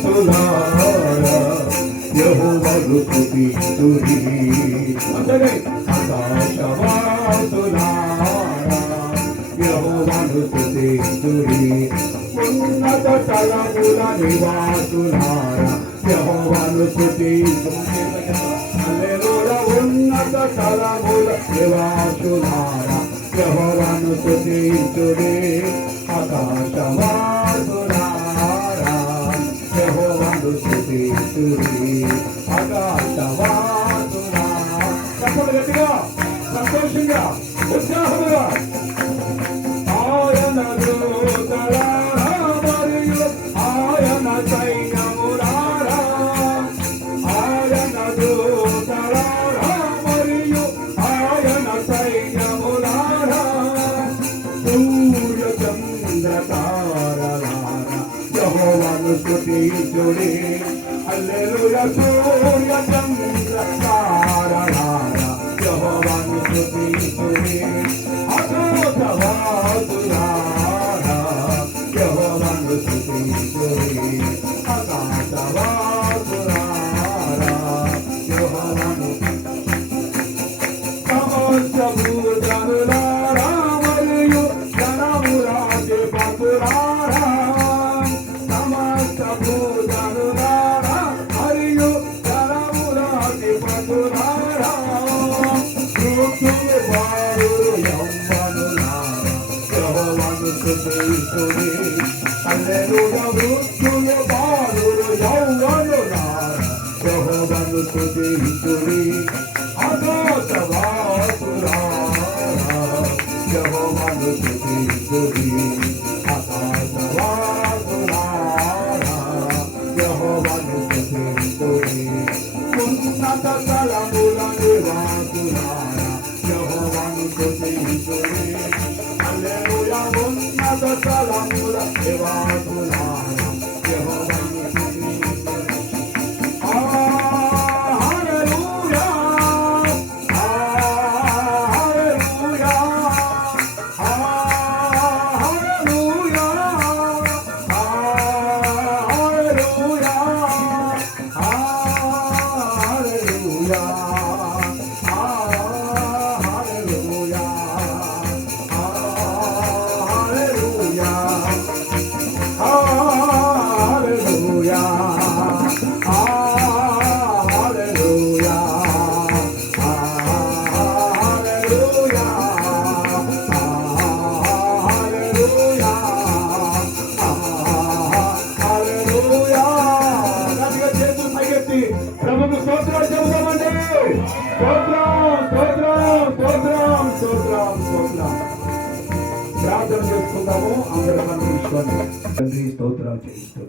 ఆకాశవాసులారా యెహోవాను స్తుతించుడి ఆకాశవాసులారా యెహోవాను స్తుతించుడి ఉన్నత తలముల నివాసులారా యెహోవాను స్తుతించుడి హల్లెలూయా ఉన్నత తలముల నివాసులారా యెహోవాను స్తుతించుడి ఆకాశవాసులారా యెహోవాను స్తుతించుడి ఆకాశవాసులారా చెప్పండి గట్టిగా సంతోషంగా ఉత్సాహంగా ఆయన దూతలారా మరియు ఆయన సైన్యములారా ఆయన దూతలారా మరియు ఆయన సైన్యములారా సూర్య చంద్ర తారలారా యెహోవాను స్తుతించుడి హల్లెలూయా సూర్య చంద్ర తారలారా యెహోవాను స్తుతించుడి ఆకాశవాసులారా యెహోవాను స్తుతించుడి ఆకాశవాసులారా యెహోవాను సమస్త భూజనులారా మరియు జనమురాధిపతులారా సమస్త భూజనులారా మరియు జనమురాధిపతులారా వృద్ధులు బాలురు యవ్వనులారా యెహోవాను స్తుతించుడి హల్లెలూయా వృద్ధులు బాలురు యవ్వనులారా యెహోవాను స్తుతించుడి ఆకాశవాసులారా యెహోవాను స్తుతించుడి ఆకాశవాసులారా యెహోవాను స్తుతించుడి ఉన్నత తలముల నివాసులారా యెహోవాను స్తుతించుడి హల్లెలూయా ఉన్నత తలముల నివాసులారా యెహోవాను స్తుతించుడి హల్లెలూయా హల్లెలూయా హల్లెలూయా హల్లెలూయా హల్లెలూయా హల్లెలూయా హల్లెలూయా హల్లెలూయా హల్లెలూయా హల్లెలూయా హల్లెలూయా హల్లెలూయా గట్టిగా చేతులు పైకెత్తి ప్రభువుకు స్తోత్రాలు చెబుతామండి స్తోత్రం స్తోత్రం స్తోత్రం స్తోత్రం స్తోత్రం ప్రార్థన చేసుకుందాము అందరూ కనుగొని స్తోత్రాలు చేయిస్తూ